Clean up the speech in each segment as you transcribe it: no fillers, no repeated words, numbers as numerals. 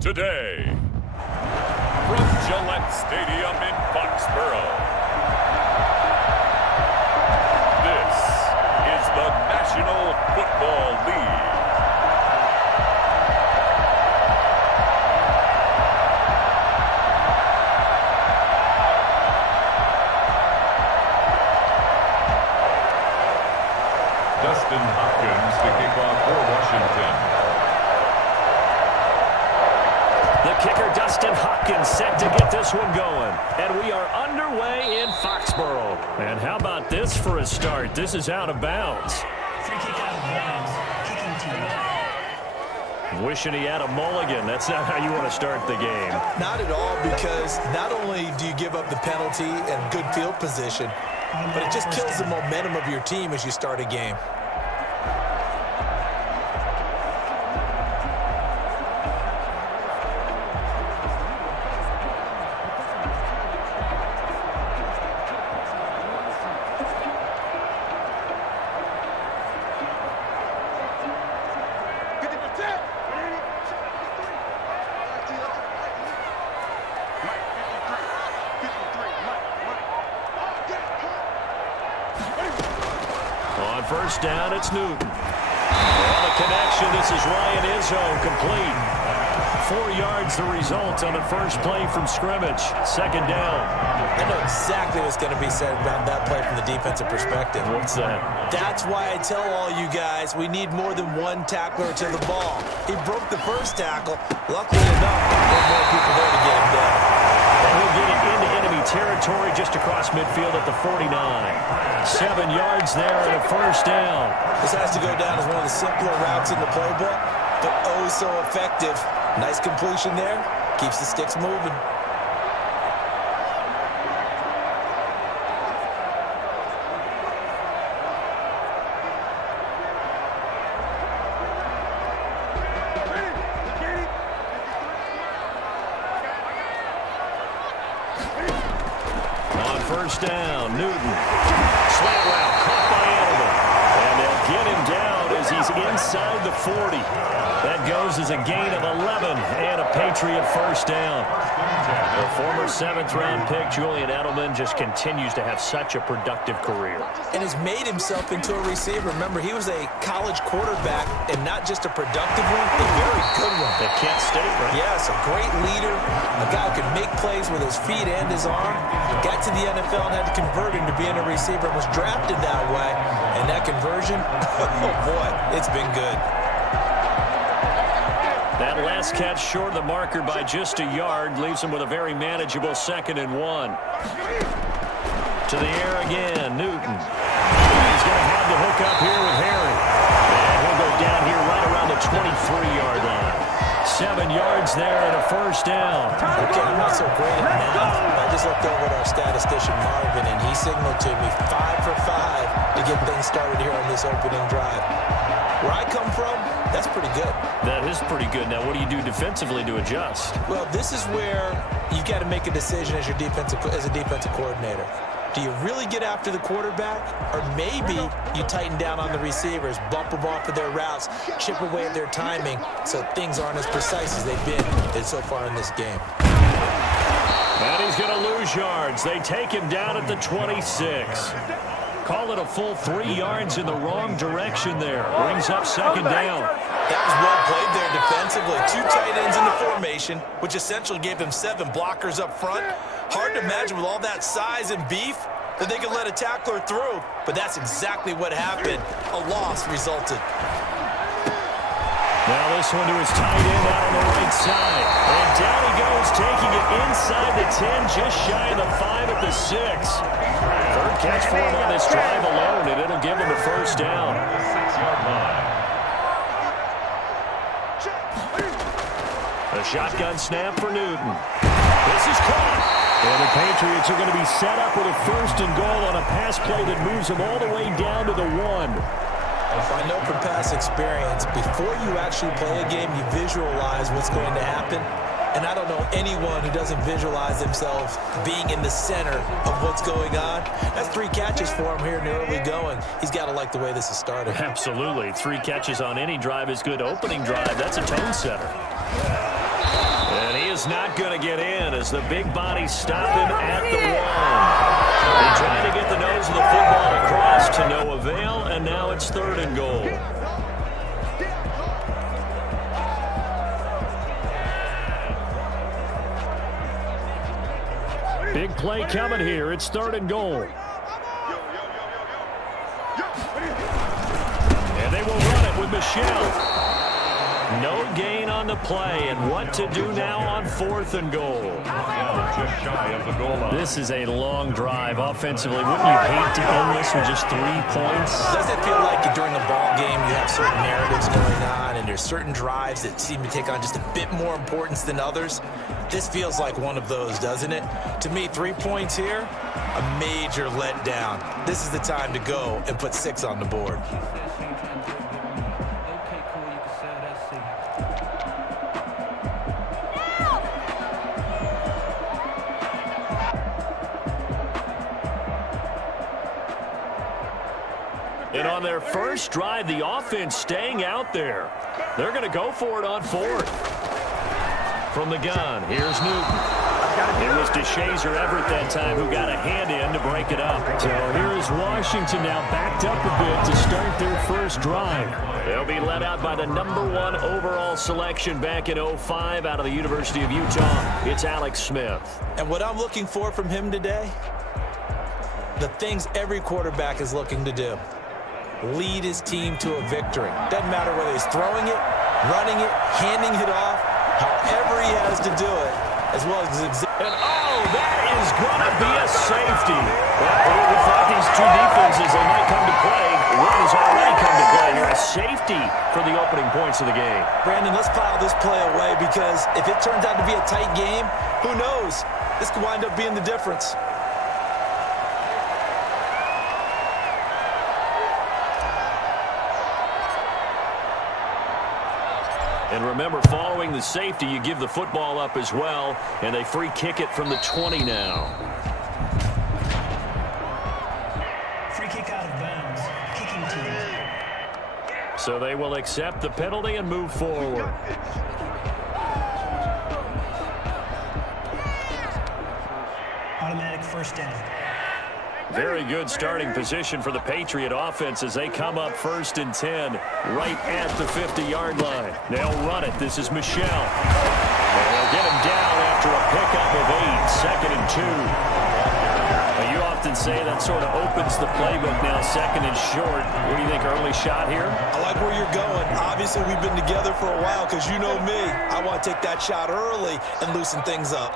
Today, from Gillette Stadium in Foxborough, this is the National Football League. Dustin Hopkins to kick off for Washington. The kicker, Dustin Hopkins, set to get this one going. And we are underway in Foxborough. And how about this for a start? This is out of bounds. Free kick out of bounds. Kicking team. Wishing he had a mulligan. That's not how you want to start the game. Not at all, because not only do you give up the penalty and good field position, but it just kills the momentum of your team as you start a game. On first down, it's Newton. On the connection, this is Ryan Izzo, complete. 4 yards the result on the first play from scrimmage. Second down. I know exactly what's going to be said about that play from the defensive perspective. What's that? That's why I tell all you guys we need more than one tackler to the ball. He broke the first tackle. Luckily enough, there were more people there to get him down. And he'll get it into enemy territory just across midfield at the 49. 7 yards there and a first down. This has to go down as one of the simpler routes in the playbook, but oh so effective. Nice completion there. Keeps the sticks moving. On first down, Newton. Slant route, caught by Emil. And they'll get him down as he's inside the 40. That goes as a gain of 11 and a Patriot first down. The former 7th-round pick, Julian Edelman, just continues to have such a productive career. And has made himself into a receiver. Remember, he was a college quarterback, and not just a productive one, a very good one. At Kent State, right? Yes, a great leader, a guy who could make plays with his feet and his arm. Got to the NFL and had to convert into being a receiver and was drafted that way. And that conversion, oh boy, it's been good. That last catch short of the marker by just a yard leaves him with a very manageable 2nd and 1. To the air again, Newton. He's going to have the hook up here with Harry. And he'll go down here right around the 23-yard line. 7 yards there and a first down. Okay, I'm not so great at math. I just looked over at our statistician, Marvin, and he signaled to me 5 for 5 to get things started here on this opening drive. Where I come from, that's pretty good. That is pretty good. Now, what do you do defensively to adjust? Well, this is where you've got to make a decision as a defensive coordinator. Do you really get after the quarterback? Or maybe you tighten down on the receivers, bump them off of their routes, chip away at their timing so things aren't as precise as they've been so far in this game. And he's going to lose yards. They take him down at the 26. Call it a full 3 yards in the wrong direction there. Brings up second down. That was well played there defensively. 2 tight ends in the formation, which essentially gave him 7 blockers up front. Hard to imagine with all that size and beef that they could let a tackler through, but that's exactly what happened. A loss resulted. Now this one to his tight end out on the right side. And down he goes, taking it inside the 10, just shy of the 5 at the 6. Third catch for him on this drive alone, and it'll give him a first down. A shotgun snap for Newton. This is caught. And the Patriots are going to be set up with a 1st and goal on a pass play that moves them all the way down to the 1. I know from past experience, before you actually play a game, you visualize what's going to happen. And I don't know anyone who doesn't visualize themselves being in the center of what's going on. That's 3 catches for him here in the early going. He's got to like the way this is started. Absolutely. 3 catches on any drive is good. Opening drive, that's a tone setter. is not going to get in as the big body stopped him at the 1. He tried to get the nose of the football across to no avail, and now it's 3rd and goal. Big play coming here. It's 3rd and goal. And they will run it with Michelle. No gain on the play, and what to do now on 4th and goal. Just shy of the goal line. This is a long drive offensively. Wouldn't you hate to end this with just 3 points? Doesn't it feel like during a ball game you have certain narratives going on and there's certain drives that seem to take on just a bit more importance than others? This feels like one of those, doesn't it? To me, 3 points here, a major letdown. This is the time to go and put 6 on the board. And on their first drive, the offense staying out there. They're going to go for it on 4th. From the gun, here's Newton. It was DeShazer Everett that time who got a hand in to break it up. So here is Washington now backed up a bit to start their first drive. They'll be led out by the #1 overall selection back in 2005 out of the University of Utah. It's Alex Smith. And what I'm looking for from him today, the things every quarterback is looking to do. Lead his team to a victory. Doesn't matter whether he's throwing it, running it, handing it off, however he has to do it, as well as and that is going to be a safety. Well, we thought these two defenses, they might come to play. One has already come to play. You're a safety for the opening points of the game. Brandon, let's file this play away because if it turns out to be a tight game, who knows? This could wind up being the difference. And remember, following the safety, you give the football up as well, and they free kick it from the 20 now. Free kick out of bounds. Kicking team. So they will accept the penalty and move forward. Automatic first down. Very good starting position for the Patriot offense as they come up 1st and 10 right at the 50-yard line. They'll run it. This is Michelle. And they'll get him down after a pickup of 8, 2nd and 2. You often say that sort of opens the playbook now, 2nd and short. What do you think, early shot here? I like where you're going. Obviously, we've been together for a while because you know me. I want to take that shot early and loosen things up.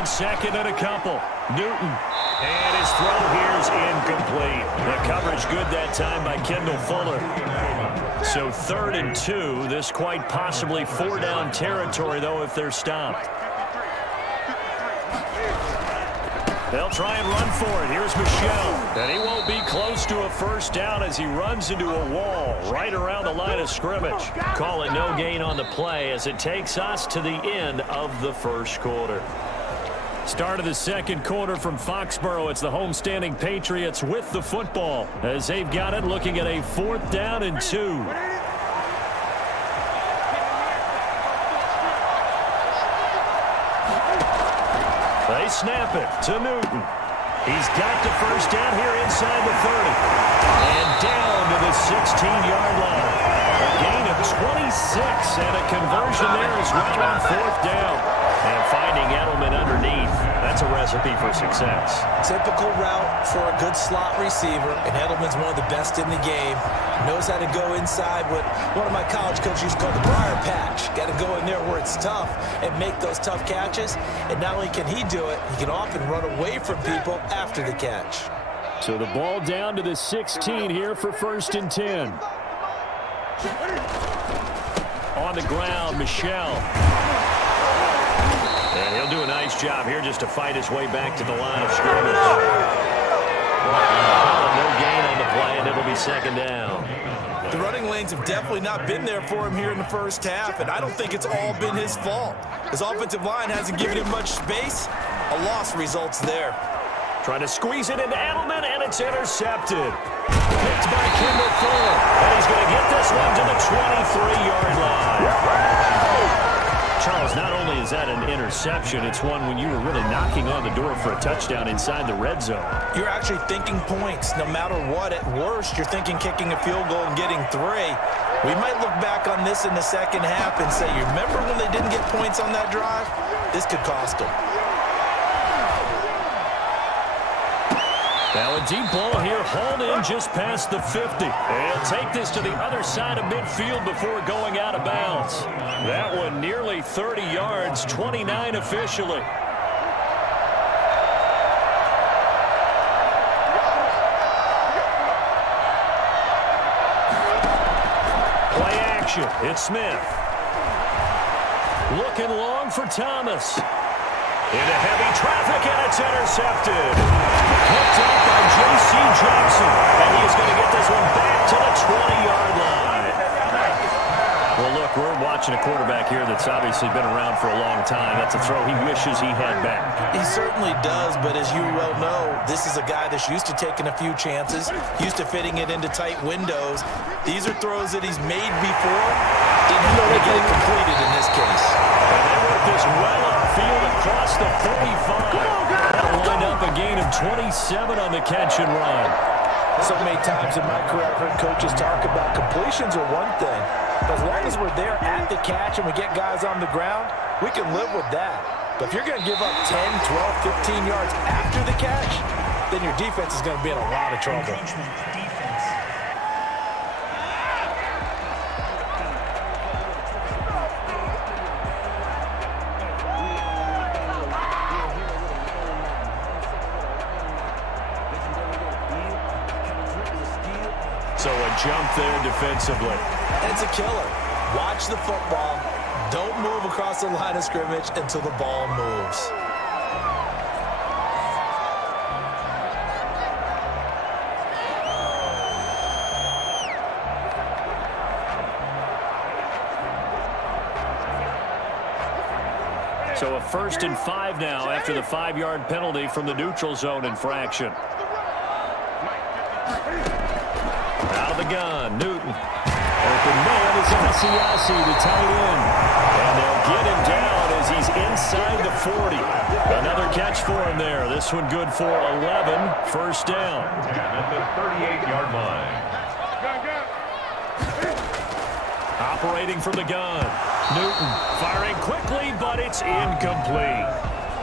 On 2nd and a couple, Newton. And his throw here is incomplete. The coverage good that time by Kendall Fuller. So 3rd and 2. This quite possibly 4-down territory, though, if they're stopped. They'll try and run for it. Here's Michelle. And he won't be close to a first down as he runs into a wall right around the line of scrimmage. Call it no gain on the play as it takes us to the end of the first quarter. Start of the second quarter from Foxborough. It's the homestanding Patriots with the football as they've got it looking at a 4th down and 2. They snap it to Newton. He's got the first down here inside the 30. And down to the 16-yard line. A gain of 26 and a conversion there as well on 4th down. And finding Edelman underneath, that's a recipe for success. Typical route for a good slot receiver, and Edelman's one of the best in the game. Knows how to go inside what one of my college coaches used to call the briar patch. Got to go in there where it's tough and make those tough catches. And not only can he do it, he can often run away from people after the catch. So the ball down to the 16 here for 1st and 10. On the ground, Michelle. And he'll do a nice job here just to fight his way back to the line of scrimmage. No gain on the play, and it'll be 2nd down. The running lanes have definitely not been there for him here in the first half, and I don't think it's all been his fault. His offensive line hasn't given him much space. A loss results there. Trying to squeeze it into Edelman, and it's intercepted. blocked by Kimball Fuller. And he's going to get this one to the 23-yard line. Charles, not only is that an interception, it's one when you were really knocking on the door for a touchdown inside the red zone. You're actually thinking points. No matter what, at worst, you're thinking kicking a field goal and getting 3. We might look back on this in the second half and say, you remember when they didn't get points on that drive? This could cost them. Now a deep ball here, hauled in just past the 50. They'll take this to the other side of midfield before going out of bounds. That one nearly 30 yards, 29 officially. Play action, it's Smith. Looking long for Thomas. Into heavy traffic, and it's intercepted. Hooked up by J.C. Jackson, and he's going to get this one back to the 20-yard line. Well, look, we're watching a quarterback here that's obviously been around for a long time. That's a throw he wishes he had back. He certainly does, but as you well know, this is a guy that's used to taking a few chances, used to fitting it into tight windows. These are throws that he's made before. Didn't know they get it completed in this case. And they work this well upfield across the 45. That'll wind up a gain of 27 on the catch and run. So many times in my career, I've heard coaches talk about completions are one thing. But as long as we're there at the catch and we get guys on the ground, we can live with that. But if you're going to give up 10, 12, 15 yards after the catch, then your defense is going to be in a lot of trouble. So a jump there defensively. It's a killer. Watch the football. Don't move across the line of scrimmage until the ball moves. So a 1st and 5 now after the 5-yard penalty from the neutral zone infraction. Out of the gun, Newton. Open man is Asiasi, the tight end. And they'll get him down as he's inside the 40. Another catch for him there. This one good for 11. First down. At the 38-yard line. Operating from the gun. Newton firing quickly, but it's incomplete.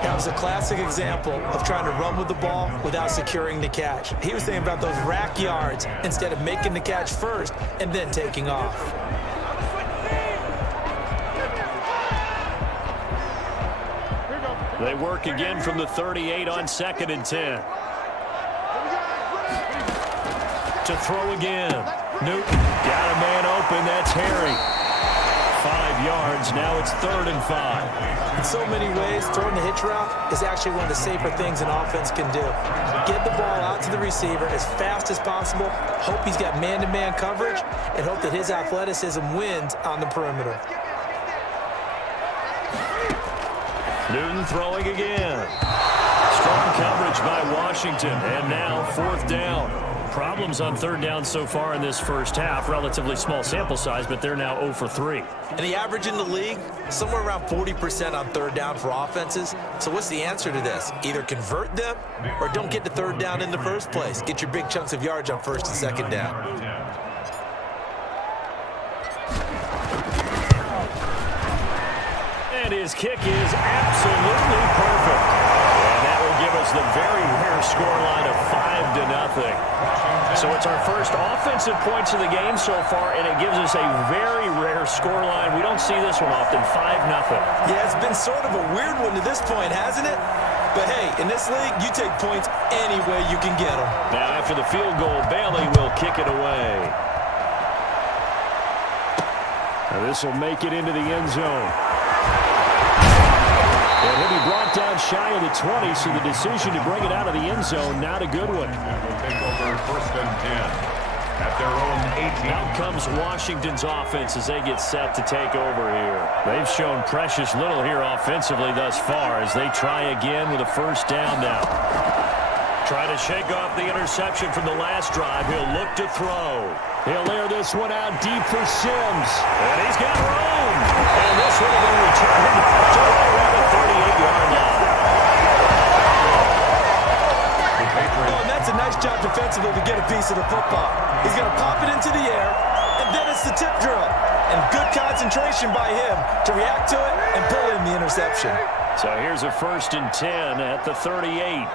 That was a classic example of trying to run with the ball without securing the catch. He was thinking about those rack yards instead of making the catch first and then taking off. They work again from the 38 on 2nd and 10. To throw again. Newton got a man open. That's Harry. 5 yards. Now it's 3rd and 5. In so many ways, throwing the hitch route is actually one of the safer things an offense can do. Get the ball out to the receiver as fast as possible, hope he's got man-to-man coverage, and hope that his athleticism wins on the perimeter. Newton throwing again. Strong coverage by Washington, and now 4th down. Problems on 3rd down so far in this first half. Relatively small sample size, but they're now 0 for 3. And the average in the league, somewhere around 40% on 3rd down for offenses. So what's the answer to this? Either convert them or don't get to 3rd down in the first place. Get your big chunks of yards on 1st and 2nd down. And his kick is absolutely perfect. And that will give us the very rare scoreline of 5-0. So it's our first offensive points of the game so far, and it gives us a very rare scoreline. We don't see this one often, 5-0. Yeah, it's been sort of a weird one to this point, hasn't it? But hey, in this league, you take points any way you can get them. Now after the field goal, Bailey will kick it away. Now this will make it into the end zone. And he'll be brought down shy of the 20, so the decision to bring it out of the end zone, not a good one. Will take over 1st and 10 at their own 18. Out comes Washington's offense as they get set to take over here. They've shown precious little here offensively thus far as they try again with a 1st down now. Trying to shake off the interception from the last drive. He'll look to throw. He'll air this one out deep for Sims. And he's got room. And this one will be returned to right around the 38-yard line. Oh, and that's a nice job defensively to get a piece of the football. He's going to pop it into the air, and then it's the tip drill. And good concentration by him to react to it and pull in the interception. So here's a 1st and 10 at the 38.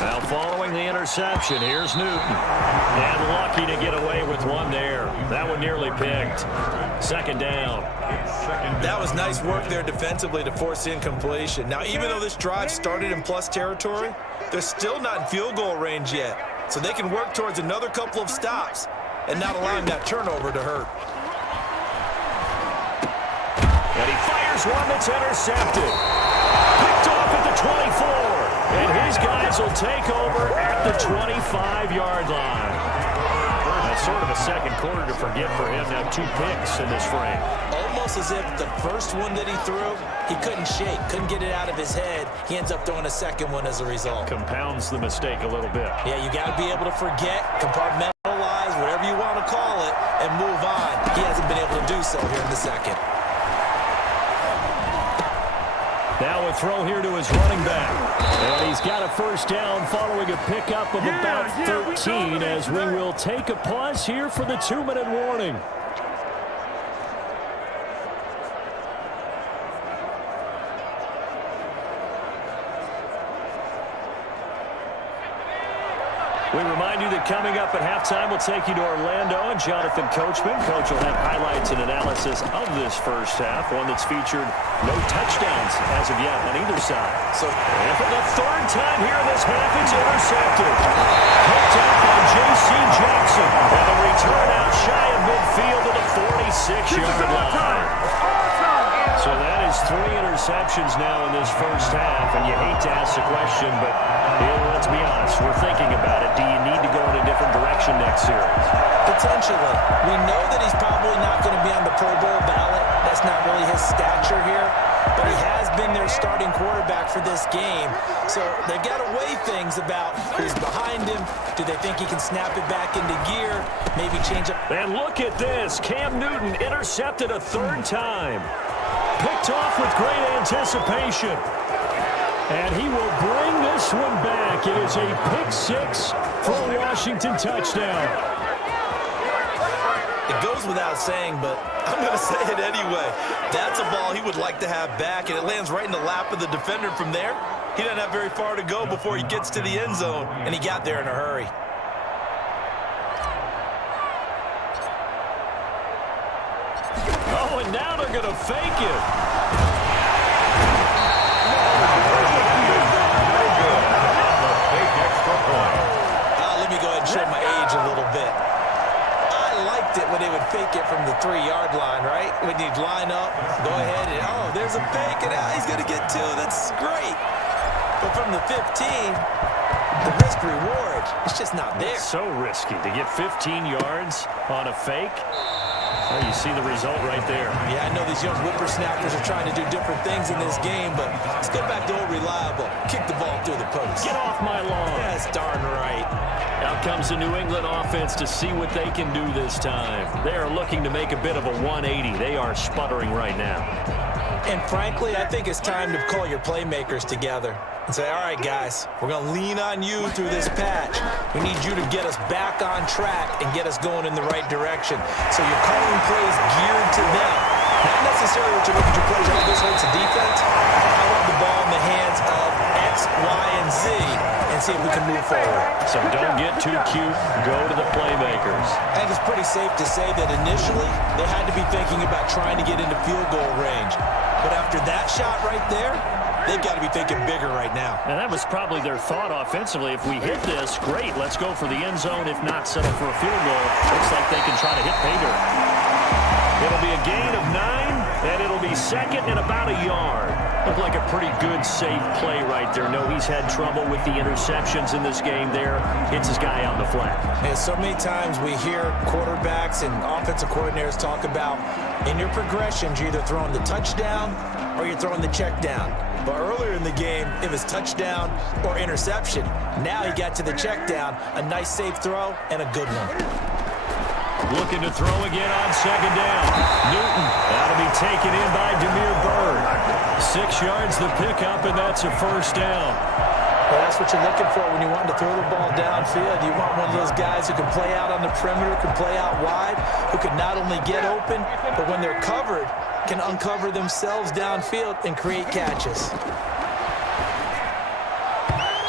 Now following the interception, here's Newton. And lucky to get away with one there. That one nearly picked. 2nd down. That was nice work there defensively to force incompletion. Now, even though this drive started in plus territory, they're still not in field goal range yet. So they can work towards another couple of stops and not allowing that turnover to hurt. And he fires one that's intercepted. Picked off at the 24. And his guys will take over at the 25-yard line. That's sort of a second quarter to forget for him. Now 2 picks in this frame. Almost as if the first one that he threw, he couldn't shake, couldn't get it out of his head. He ends up throwing a second one as a result. Compounds the mistake a little bit. Yeah, you got to be able to forget, compartmentalize, whatever you want to call it, and move on. He hasn't been able to do so here in the second. Now a throw here to his running back. And he's got a 1st down following a pickup of about 13 as we will take a pause here for the 2-minute warning. We remind you that coming up at halftime, we'll take you to Orlando and Jonathan Coachman. Coach will have highlights and analysis of this first half, one that's featured no touchdowns as of yet on either side. So, and for the 3rd time here in this half, it's intercepted. Picked up by J.C. Jackson. And a return out shy of midfield to the 46-yard line. So that is 3 interceptions now in this first half, and you hate to ask the question, but let's be honest, we're thinking about it. Do you need to go in a different direction next series? potentially. We know that he's probably not going to be on the Pro Bowl ballot. That's not really his stature here. But he has been their starting quarterback for this game. So they've got to weigh things about who's behind him. Do they think he can snap it back into gear? Maybe change up. And look at this. Cam Newton intercepted a third time. Picked off with great anticipation. And he will bring this one back. It is a pick six for a Washington touchdown. It goes without saying, but I'm going to say it anyway. That's a ball he would like to have back, and it lands right in the lap of the defender from there. He doesn't have very far to go before he gets to the end zone, and he got there in a hurry. Oh, and now they're going to fake it. Let me go ahead and show my age a little bit. It when they would fake it from the 3-yard line, right? When you'd line up, go ahead and, oh, there's a fake, and he's going to get two. That's great. But from the 15, the risk-reward, it's just not there. It's so risky to get 15 yards on a fake. Well, you see the result right there. Yeah, I know these young whippersnappers are trying to do different things in this game, but let's go back to old reliable. Kick the ball through the post. Get off my lawn. That's darn right. Out comes the New England offense to see what they can do this time. They are looking to make a bit of a 180. They are sputtering right now. And frankly, I think it's time to call your playmakers together and say, all right, guys, we're going to lean on you through this patch. We need you to get us back on track and get us going in the right direction. So you're calling plays geared to them. Not necessarily what you're looking to play. All this hurts the defense. I want the ball in the hands of X, Y, and Z and see if we can move forward. So don't get too cute. Go to the playmakers. I think it's pretty safe to say that initially they had to be thinking about trying to get into field goal range. But after that shot right there, they've got to be thinking bigger right now. And that was probably their thought offensively. If we hit this, great, let's go for the end zone. If not, settle for a field goal. Looks like they can try to hit pay dirt. It'll be a gain of 9, and it'll be second and about a yard. Looked like a pretty good, safe play right there. No, he's had trouble with the interceptions in this game there. Hits his guy on the flat. And so many times we hear quarterbacks and offensive coordinators talk about in your progressions, you're either throwing the touchdown or you're throwing the check down. But earlier in the game, it was touchdown or interception. Now he got to the check down, a nice safe throw, and a good one. Looking to throw again on second down. Newton, that'll be taken in by Demir Bird. 6 yards the pickup, and that's a first down. Well, that's what you're looking for when you want to throw the ball downfield. You want one of those guys who can play out on the perimeter, can play out wide, who can not only get open, but when they're covered, can uncover themselves downfield and create catches.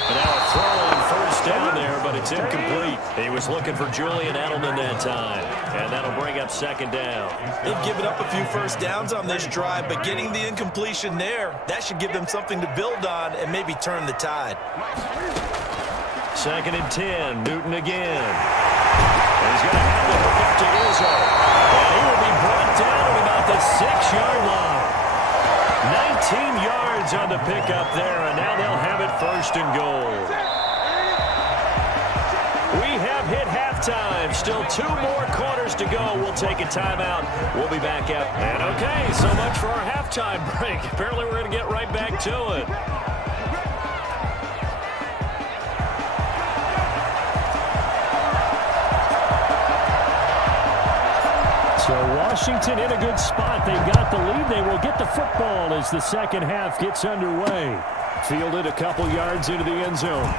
And now a throw on first down there, but it's incomplete. He was looking for Julian Edelman that time, and that'll bring up second down. They've given up a few first downs on this drive, but getting the incompletion there, that should give them something to build on and maybe turn the tide. 2nd and 10, Newton again. And he's going to have the hook up to Izzo. And he will be brought down at about the 6-yard line. 19 yards on the pickup there, and now they'll have it 1st and goal. We have hit halftime. Still 2 more quarters to go. We'll take a timeout. We'll be back up. And okay, so much for our halftime break. Apparently we're going to get right back to it. So Washington in a good spot. They've got the lead. They will get the football as the second half gets underway. Fielded a couple yards into the end zone.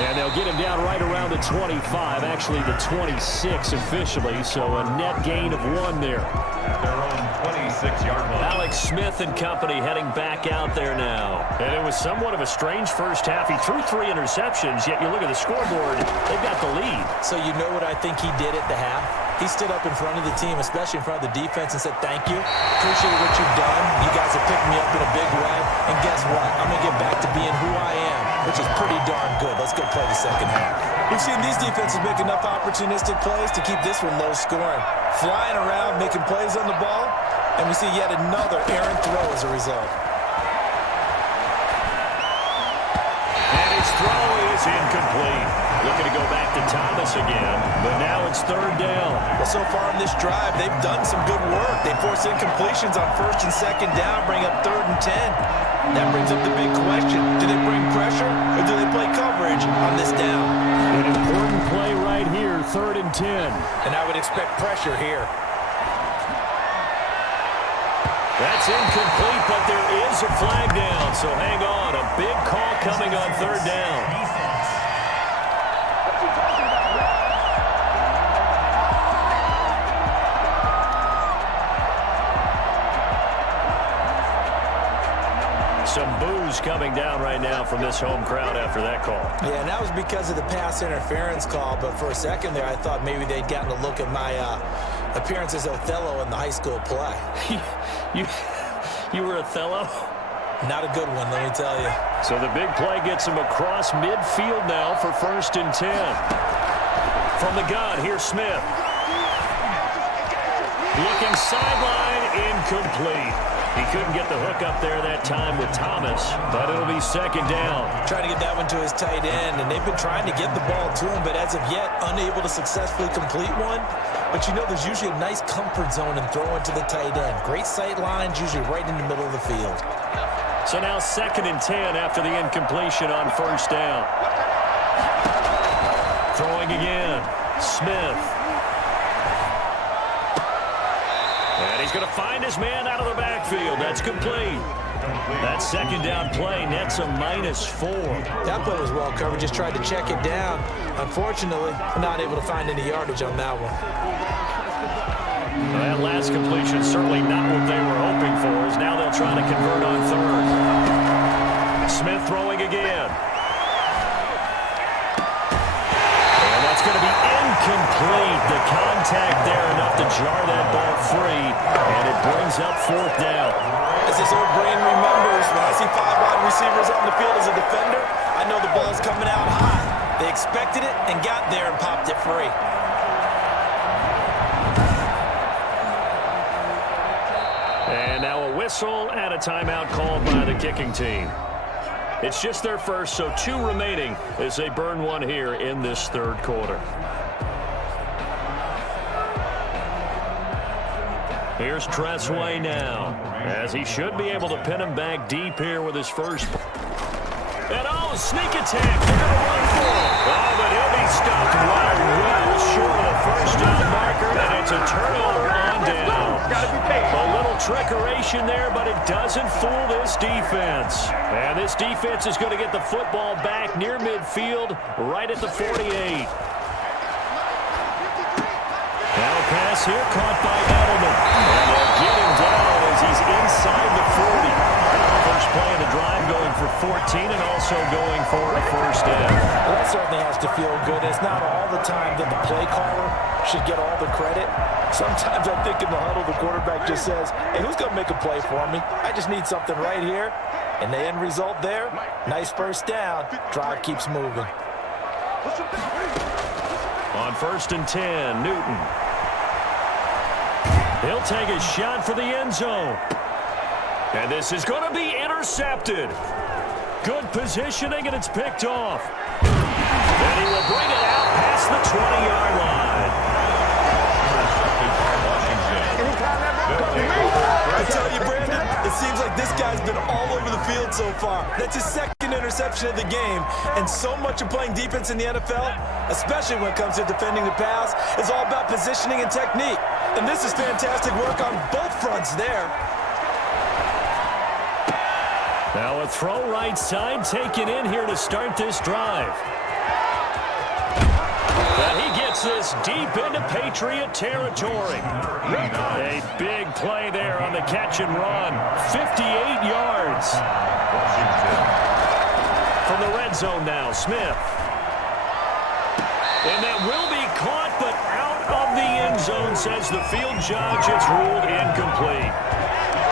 And they'll get him down right around the 25, actually the 26 officially, so a net gain of 1 there. At their own 26-yard line. Alex Smith and company heading back out there now. And it was somewhat of a strange first half. He threw 3 interceptions, yet you look at the scoreboard, they've got the lead. So you know what I think he did at the half? He stood up in front of the team, especially in front of the defense, and said, thank you. Appreciate what you've done. You guys have picked me up in a big way. And guess what? I'm going to get back to being who I am, which is pretty darn good. Let's go play the second half. We've seen these defenses make enough opportunistic plays to keep this one low scoring. Flying around, making plays on the ball, and we see yet another errant throw as a result. And his throw is incomplete. Looking to go back to Thomas again, but now it's 3rd down. Well, so far on this drive, they've done some good work. They force incompletions on 1st and 2nd down, bring up 3rd and 10. That brings up the big question. Do they bring pressure, or do they play coverage on this down? An important play right here, 3rd and 10. And I would expect pressure here. That's incomplete, but there is a flag down, so hang on. A big call coming on 3rd down. Some boos coming down right now from this home crowd after that call. Yeah, and that was because of the pass interference call, but for a second there, I thought maybe they'd gotten a look at my appearance as Othello in the high school play. You were Othello? Not a good one, let me tell you. So the big play gets him across midfield now for 1st and 10. From the gun, here's Smith. Looking sideline, incomplete. He couldn't get the hook up there that time with Thomas, but it'll be 2nd down. Trying to get that one to his tight end, and they've been trying to get the ball to him, but as of yet, unable to successfully complete one. But you know there's usually a nice comfort zone in throwing to the tight end. Great sight lines, usually right in the middle of the field. So now 2nd and 10 after the incompletion on 1st down. Throwing again, Smith. And he's going to find his man out of the backfield. That's complete. That 2nd down play nets a -4. That play was well covered. Just tried to check it down. Unfortunately, not able to find any yardage on that one. Well, that last completion certainly not what they were hoping for, as now they'll try to convert on 3rd. Smith throwing again. And that's going to be incomplete. The contact there enough to jar that ball free, and it brings up 4th down. As this old brain remembers, when I see 5 wide receivers on the field as a defender, I know the ball's coming out high. They expected it and got there and popped it free. And now a whistle and a timeout called by the kicking team. It's just their first, so 2 remaining as they burn one here in this 3rd quarter. Here's Tressway now, as he should be able to pin him back deep here with his first. And sneak attack. They're going to run for him. Oh, but he'll be stopped well short of the first down marker, and it's a turnover on down. A little trickeration there, but it doesn't fool this defense. And this defense is going to get the football back near midfield, right at the 48. Now a pass here, caught by Edelman. And they'll get him down as he's inside the 40. First play of the drive going for 14 and also going for a first down. Well, that certainly has to feel good. It's not all the time that the play caller should get all the credit. Sometimes I think in the huddle the quarterback just says, hey, who's going to make a play for me? I just need something right here. And the end result there, nice first down. Drive keeps moving. On 1st and 10, Newton. He'll take a shot for the end zone. And this is going to be intercepted. Good positioning, and it's picked off. And he will bring it out past the 20-yard line. I tell you, Brandon, it seems like this guy's been all over the field so far. That's his second interception of the game. And so much of playing defense in the NFL, especially when it comes to defending the pass, is all about positioning and technique. And this is fantastic work on both fronts there. Now a throw right side taken in here to start this drive. And he gets this deep into Patriot territory. A big play there on the catch and run. 58 yards. From the red zone now, Smith. And that will be caught, but out of the end zone, says the field judge. It's ruled incomplete.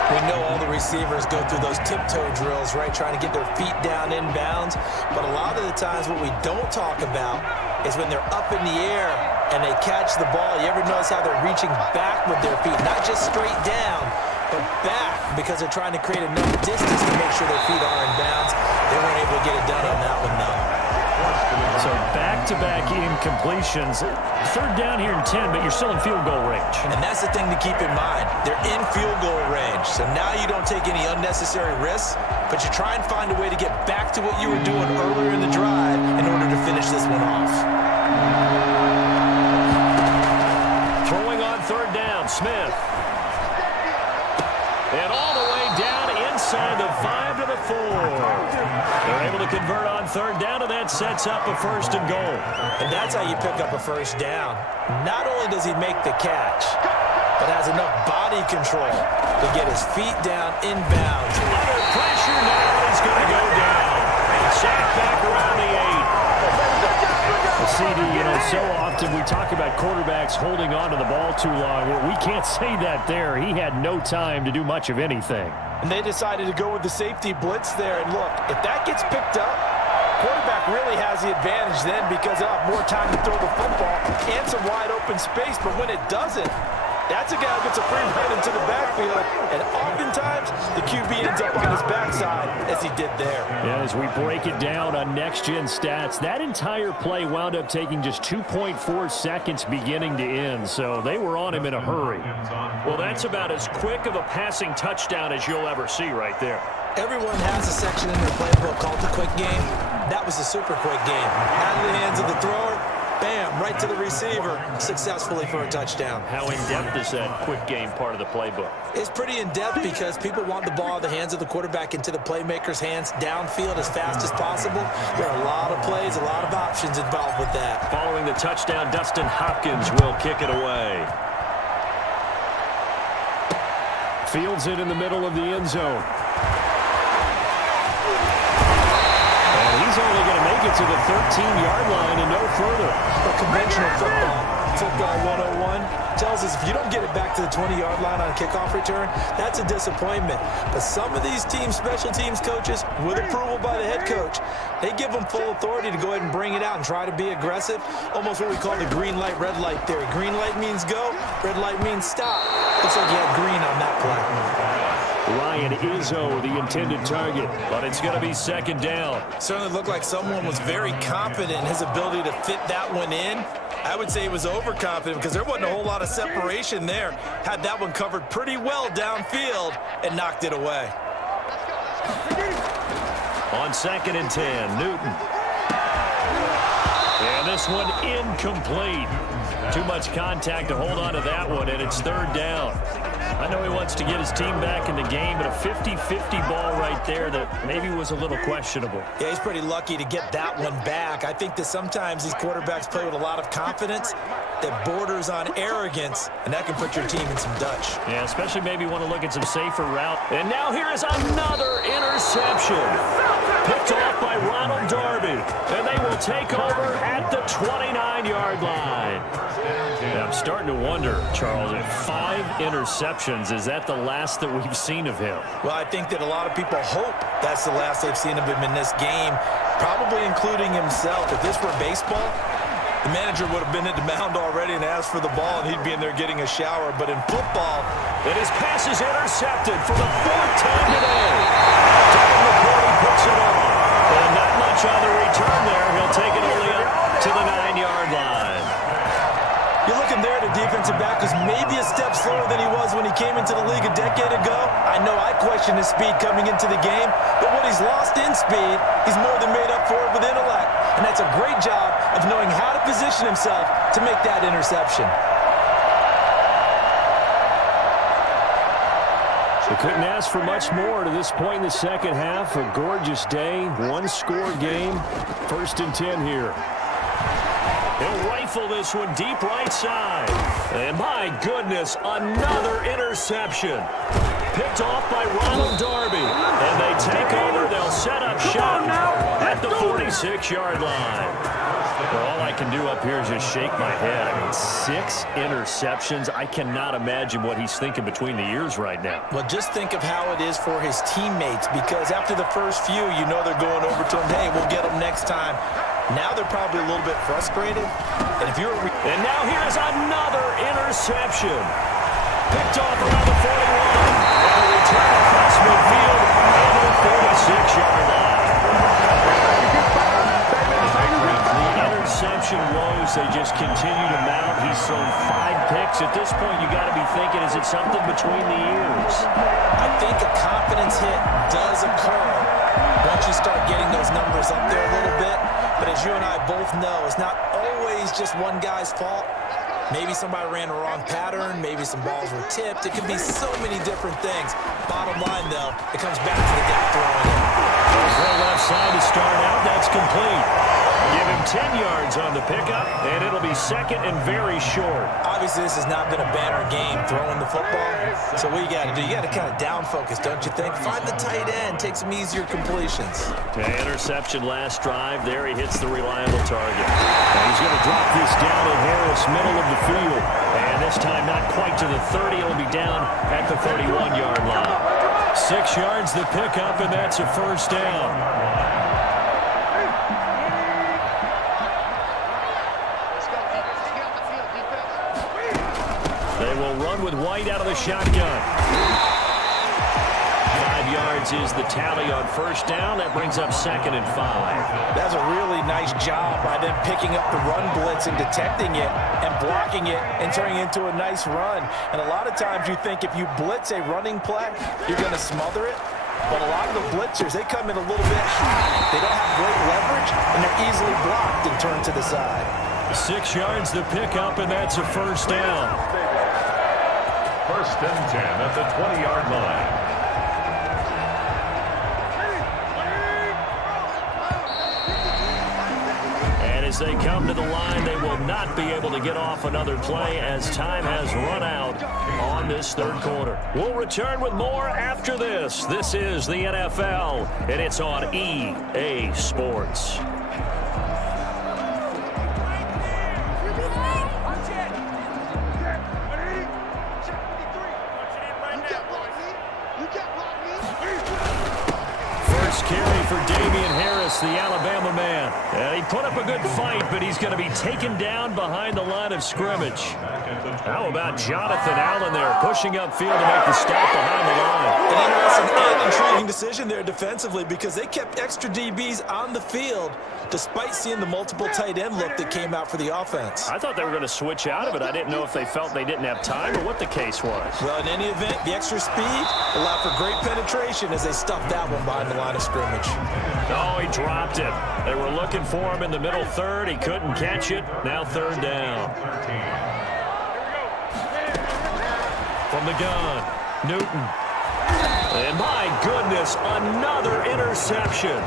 We know all the receivers go through those tiptoe drills, right, trying to get their feet down inbounds. But a lot of the times what we don't talk about is when they're up in the air and they catch the ball. You ever notice how they're reaching back with their feet? Not just straight down, but back, because they're trying to create enough distance to make sure their feet are in bounds. They weren't able to get it done on that one, though. So back-to-back incompletions. 3rd down here and 10, but you're still in field goal range. And that's the thing to keep in mind. They're in field goal range. So now you don't take any unnecessary risks, but you try and find a way to get back to what you were doing earlier in the drive in order to finish this one off. Throwing on 3rd down, Smith. And all the way down inside the 5 to the 4. They're able to convert on 3rd down, and that sets up a 1st and goal. And that's how you pick up a first down. Not only does he make the catch, but has enough body control to get his feet down inbounds. Under pressure now, he's going to go down. Sacked back around the 8. CD, so often we talk about quarterbacks holding on to the ball too long. Well, we can't say that there. He had no time to do much of anything. And they decided to go with the safety blitz there. And look, if that gets picked up, quarterback really has the advantage then because they'll have more time to throw the football and some wide open space. But when it doesn't, that's a guy who gets a free run into the backfield. And oftentimes, the QB ends up on his backside, as he did there. Yeah, as we break it down on next-gen stats, that entire play wound up taking just 2.4 seconds beginning to end. So they were on him in a hurry. Well, that's about as quick of a passing touchdown as you'll ever see right there. Everyone has a section in their playbook called the quick game. That was a super quick game. Out of the hands of the thrower, bam, right to the receiver, successfully for a touchdown. How in-depth is that quick game part of the playbook? It's pretty in-depth because people want the ball out of the hands of the quarterback into the playmaker's hands downfield as fast as possible. There are a lot of plays, a lot of options involved with that. Following the touchdown, Dustin Hopkins will kick it away. Fields it in the middle of the end zone. He's only going to make it to the 13-yard line and no further. But conventional football 101 tells us if you don't get it back to the 20-yard line on a kickoff return, that's a disappointment. But some of these teams, special teams coaches, with approval by the head coach, they give them full authority to go ahead and bring it out and try to be aggressive. Almost what we call the green light, red light theory. Green light means go, red light means stop. Looks like you had green on that play. Ryan Izzo, the intended target, but it's going to be 2nd down. Certainly looked like someone was very confident in his ability to fit that one in. I would say he was overconfident because there wasn't a whole lot of separation there. Had that one covered pretty well downfield and knocked it away. On 2nd and 10, Newton. And this one incomplete. Too much contact to hold on to that one, and it's 3rd down. I know he wants to get his team back in the game, but a 50-50 ball right there that maybe was a little questionable. Yeah, he's pretty lucky to get that one back. I think that sometimes these quarterbacks play with a lot of confidence that borders on arrogance, and that can put your team in some Dutch. Yeah, especially maybe want to look at some safer route. And now here is another interception. Picked off by Ronald Darby, and they will take over at the 29-yard line. Yeah, I'm starting to wonder, Charles, if 5 interceptions, is that the last that we've seen of him? Well, I think that a lot of people hope that's the last they've seen of him in this game, probably including himself. If this were baseball, the manager would have been at the mound already and asked for the ball, and he'd be in there getting a shower. But in football, and his pass is intercepted for the 4th time today. Devin McCourty puts it on. And not much on the return there. He'll take it only up to the 9-yard line. You're looking there at a defensive back who's maybe a step slower than he was when he came into the league a decade ago. I know I questioned his speed coming into the game, but what he's lost in speed, he's more than made up for it with intellect. And that's a great job of knowing how to position himself to make that interception. We couldn't ask for much more to this point in the second half. A gorgeous day, 1-score game. 1st and 10 here. He'll rifle this one deep right side. And my goodness, another interception. Picked off by Ronald Darby. And they take over. They'll set up shop at the 46-yard line. Well, all I can do up here is just shake my head. I mean, 6 interceptions. I cannot imagine what he's thinking between the ears right now. Well, just think of how it is for his teammates, because after the first few, you know they're going over to him, hey, we'll get them next time. Now they're probably a little bit frustrated. And now here's another interception. Picked off around the 41. And a return across midfield over the 46-yard line. Interception woes, they just continue to mount. He's thrown 5 picks. At this point, you got to be thinking, is it something between the ears? I think a confidence hit does occur once you start getting those numbers up there a little bit. But as you and I both know, it's not always just one guy's fault. Maybe somebody ran a wrong pattern. Maybe some balls were tipped. It could be so many different things. Bottom line, though, it comes back to the guy throwing it. Throw left side to start out. That's complete. Give him 10 yards on the pickup, and it'll be 2nd and very short. Obviously, this has not been a banner game throwing the football. So what you got to do? You got to kind of down focus, don't you think? Find the tight end. Take some easier completions. Okay, interception last drive. There he hits the reliable target. And he's going to drop this down at Harris, middle of the field. And this time not quite to the 30. It'll be down at the 31-yard line. 6 yards the pickup, and that's a 1st down. They will run with White out of the shotgun. 5 yards is the tally on 1st down. That brings up 2nd and 5. That's a really nice job by them picking up the run blitz and detecting it and blocking it and turning it into a nice run. And a lot of times you think if you blitz a running play, you're going to smother it. But a lot of the blitzers, they come in a little bit high. They don't have great leverage, and they're easily blocked and turned to the side. 6 yards the pickup, and that's a 1st down. 1st and 10 at the 20-yard line. And as they come to the line, they will not be able to get off another play as time has run out on this 3rd quarter. We'll return with more after this. This is the NFL, and it's on EA Sports. First carry for Damian Harris. Thomas, the Alabama man. And he put up a good fight, but he's going to be taken down behind the line of scrimmage. How about Jonathan Allen there, pushing upfield to make the stop behind the line? An interesting and intriguing decision there defensively because they kept extra DBs on the field despite seeing the multiple tight end look that came out for the offense. I thought they were going to switch out of it. I didn't know if they felt they didn't have time or what the case was. Well, in any event, the extra speed allowed for great penetration as they stuffed that one behind the line of scrimmage. Oh, he dropped it. They were looking for him in the middle third. He couldn't catch it. Now third down. From the gun, Newton. And my goodness, another interception.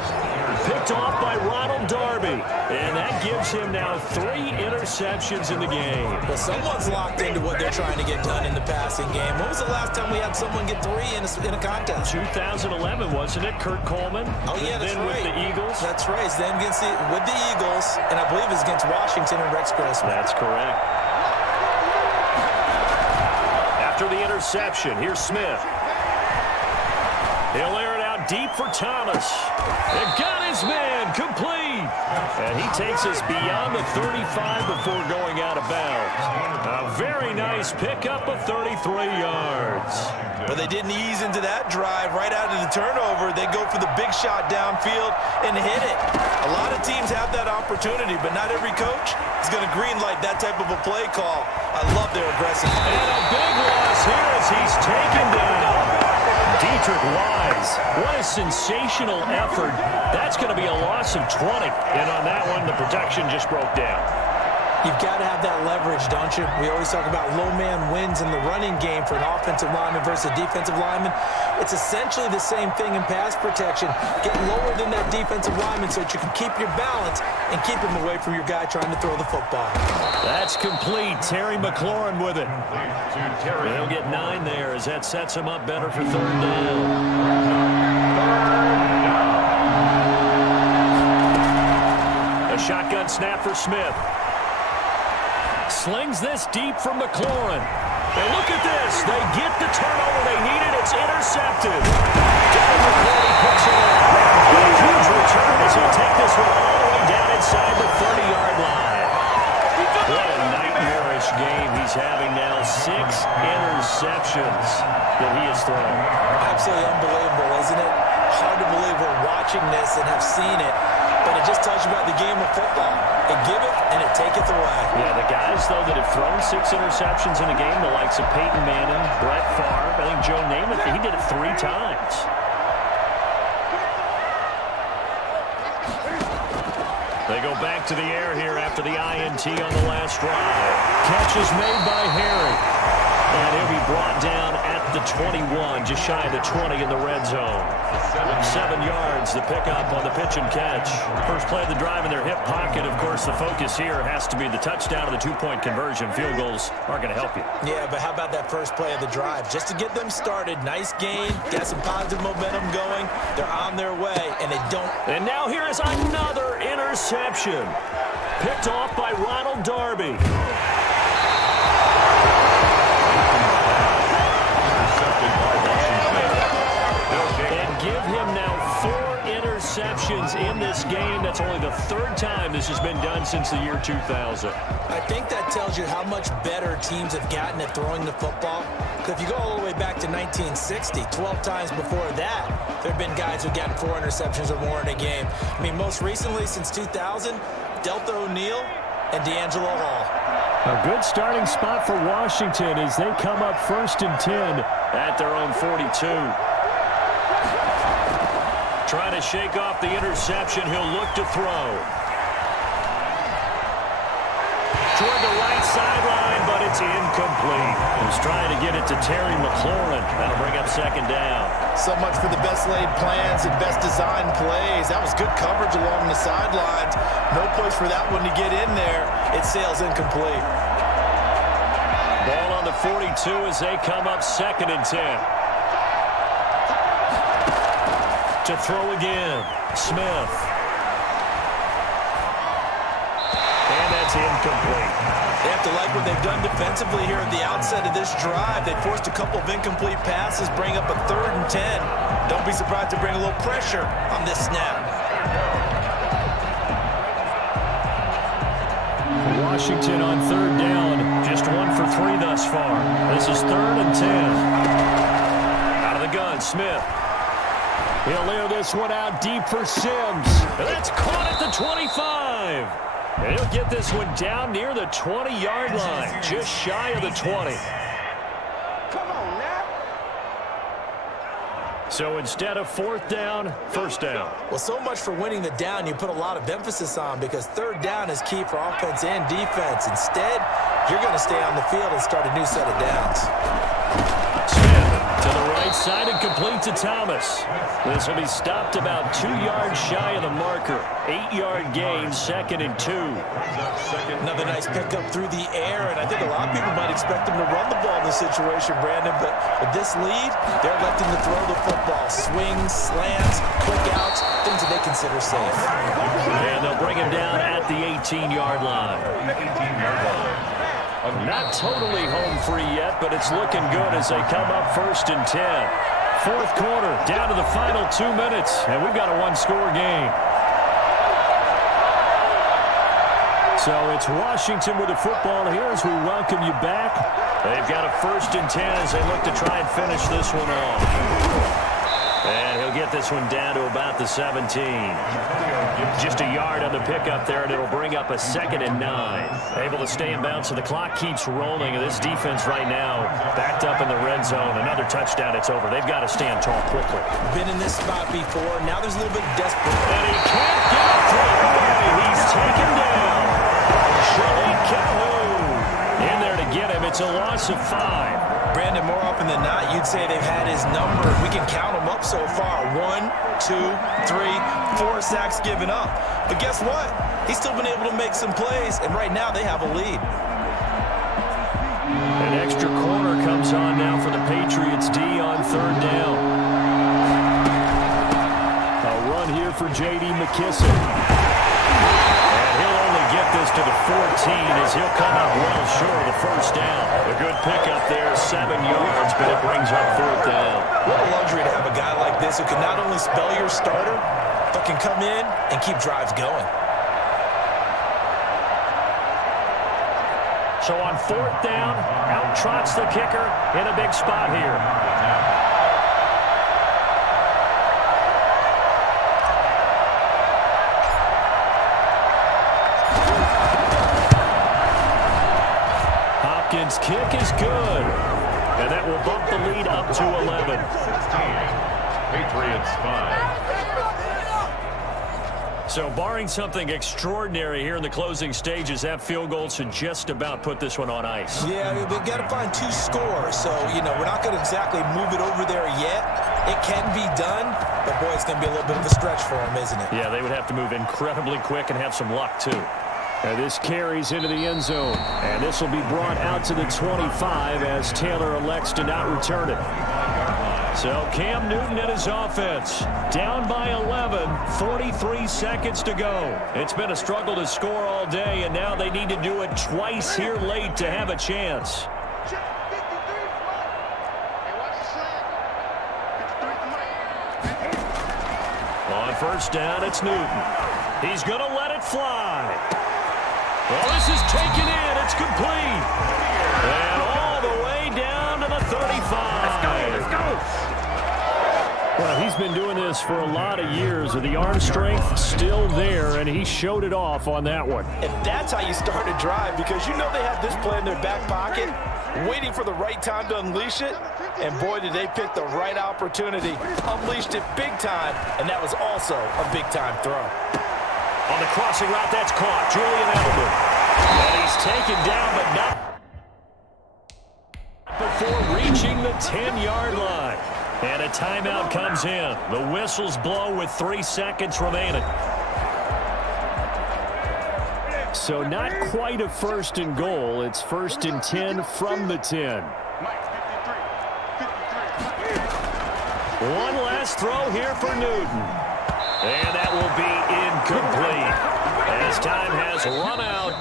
Picked off by Ronald Darby. And that gives him now 3 interceptions in the game. Well, someone's locked into what they're trying to get done in the passing game. When was the last time we had someone get 3 in a contest? 2011, wasn't it? Kurt Coleman? Oh, yeah, that's then right. With the Eagles? That's right. It's then with the Eagles, and I believe it's against Washington and Rex Grossman. That's correct. After the interception, here's Smith. He'll air it out deep for Thomas. It got his man complete. And he takes us beyond the 35 before going out of bounds. A very nice pickup of 33 yards. But they didn't ease into that drive right out of the turnover. They go for the big shot downfield and hit it. A lot of teams have that opportunity, but not every coach is going to greenlight that type of a play call. I love their aggressive. And a big loss here as he's taken down. Dietrich Wise, what a sensational effort. That's going to be a loss of 20. And on that one, the protection just broke down. You've got to have that leverage, don't you? We always talk about low man wins in the running game for an offensive lineman versus a defensive lineman. It's essentially the same thing in pass protection. Get lower than that defensive lineman so that you can keep your balance and keep him away from your guy trying to throw the football. That's complete. Terry McLaurin with it. They'll get 9 there as that sets him up better for third down. A shotgun snap for Smith. Slings this deep from McLaurin. And look at this. They get the turnover they needed. It's intercepted. McLaurin picks it up. A huge return as he'll take this one all the way down inside the 30-yard line. What a nightmarish game he's having now. 6 interceptions that he has thrown. Absolutely unbelievable, isn't it? Hard to believe we're watching this and have seen it. But it just tells you about the game of football. It giveth and it taketh away. Yeah, the guys, though, that have thrown 6 interceptions in a game, the likes of Peyton Manning, Brett Favre, I think Joe Namath, he did it 3 times. They go back to the air here after the INT on the last drive. Catch is made by Harry. And he'll be brought down at the 21, just shy of the 20 in the red zone. 7 yards, the pickup on the pitch and catch. First play of the drive in their hip pocket. Of course, the focus here has to be the touchdown and the 2-point conversion. Field goals aren't going to help you. Yeah, but how about that first play of the drive? Just to get them started, nice gain, got some positive momentum going. They're on their way, and they don't. And now here is another interception. Picked off by Ronald Darby. Give him now 4 interceptions in this game. That's only the 3rd time this has been done since the year 2000. I think that tells you how much better teams have gotten at throwing the football. Because if you go all the way back to 1960, 12 times before that, there have been guys who've gotten 4 interceptions or more in a game. I mean, most recently, since 2000, Delta O'Neal and D'Angelo Hall. A good starting spot for Washington as they come up 1st and 10 at their own 42. Trying to shake off the interception. He'll look to throw. Toward the right sideline, but it's incomplete. He's trying to get it to Terry McLaurin. That'll bring up 2nd down. So much for the best laid plans and best designed plays. That was good coverage along the sidelines. No place for that one to get in there. It sails incomplete. Ball on the 42 as they come up 2nd and 10. To throw again, Smith. And that's incomplete. They have to like what they've done defensively here at the outset of this drive. They forced a couple of incomplete passes, bring up a 3rd and 10. Don't be surprised to bring a little pressure on this snap. Washington on third down. Just 1 for 3 thus far. This is 3rd and 10. Out of the gun, Smith. He'll layer this one out deep for Sims. And that's caught at the 25. And he'll get this one down near the 20-yard line, just shy of the 20. Come on now. So instead of 4th down, 1st down. Well, so much for winning the down you put a lot of emphasis on, because 3rd down is key for offense and defense. Instead, you're going to stay on the field and start a new set of downs. Smith to the right side and complete to Thomas. This will be stopped about 2 yards shy of the marker. 8-yard gain, 2nd and 2. Another nice pickup through the air, and I think a lot of people might expect him to run the ball in this situation, Brandon, but with this lead, they're electing to throw the football. Swings, slants, quick outs, things that they consider safe. And they'll bring him down at the 18-yard line. Not totally home free yet, but it's looking good as they come up 1st and 10. 4th quarter, down to the final 2 minutes, and we've got a 1-score game. So it's Washington with the football here as we welcome you back. They've got a 1st and 10 as they look to try and finish this one off. And he'll get this one down to about the 17. Just a yard on the pickup there, and it'll bring up a 2nd and 9. Able to stay in bounds, so the clock keeps rolling. And this defense right now backed up in the red zone. Another touchdown, it's over. They've got to stand tall quickly. Been in this spot before. Now there's a little bit of desperate. And he can't get it through. He's taken down. Shirley Calhoun in there to get him. It's a loss of 5. Brandon, more often than not, you'd say they've had his number. We can count them up so far. 1, 2, 3, 4 sacks given up. But guess what? He's still been able to make some plays, and right now they have a lead. An extra corner comes on now for the Patriots D on 3rd down. A run here for J.D. McKissick. And he'll only get this to the 14 as he'll come up well short of the 1st down. A good pickup there, 7 yards, but it brings up 4th down. What a luxury to have a guy like this who can not only spell your starter, but can come in and keep drives going. So on 4th down, out trots the kicker in a big spot here. Hopkins' kick is good, and that will bump the lead up to 11. 16, Patriots 5. So barring something extraordinary here in the closing stages, that field goal should just about put this one on ice. Yeah, we've got to find 2 scores, so, we're not going to exactly move it over there yet. It can be done, but, boy, it's going to be a little bit of a stretch for them, isn't it? Yeah, they would have to move incredibly quick and have some luck, too. And this carries into the end zone, and this will be brought out to the 25 as Taylor elects to not return it. So Cam Newton and his offense down by 11, 43 seconds to go. It's been a struggle to score all day, and now they need to do it twice here late to have a chance. On 1st down, it's Newton. He's going to let it fly. Well, this is taken in. It's complete. And all the way down to the 35. Let's go. Well, he's been doing this for a lot of years with the arm strength still there, and he showed it off on that one. And that's how you start a drive, because you know they have this play in their back pocket, waiting for the right time to unleash it. And boy, did they pick the right opportunity. Unleashed it big time, and that was also a big-time throw. On the crossing route, that's caught. Julian Edelman. And he's taken down, but not before reaching the 10-yard line. And a timeout comes in. The whistles blow with 3 seconds remaining. So not quite a 1st and goal. It's 1st and 10 from the 10. One last throw here for Newton. And that will be incomplete as time has run out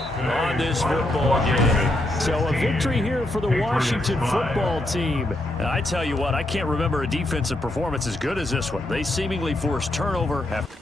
on this football game. So a victory here for the Washington football team. And I tell you what, I can't remember a defensive performance as good as this one. They seemingly forced turnover after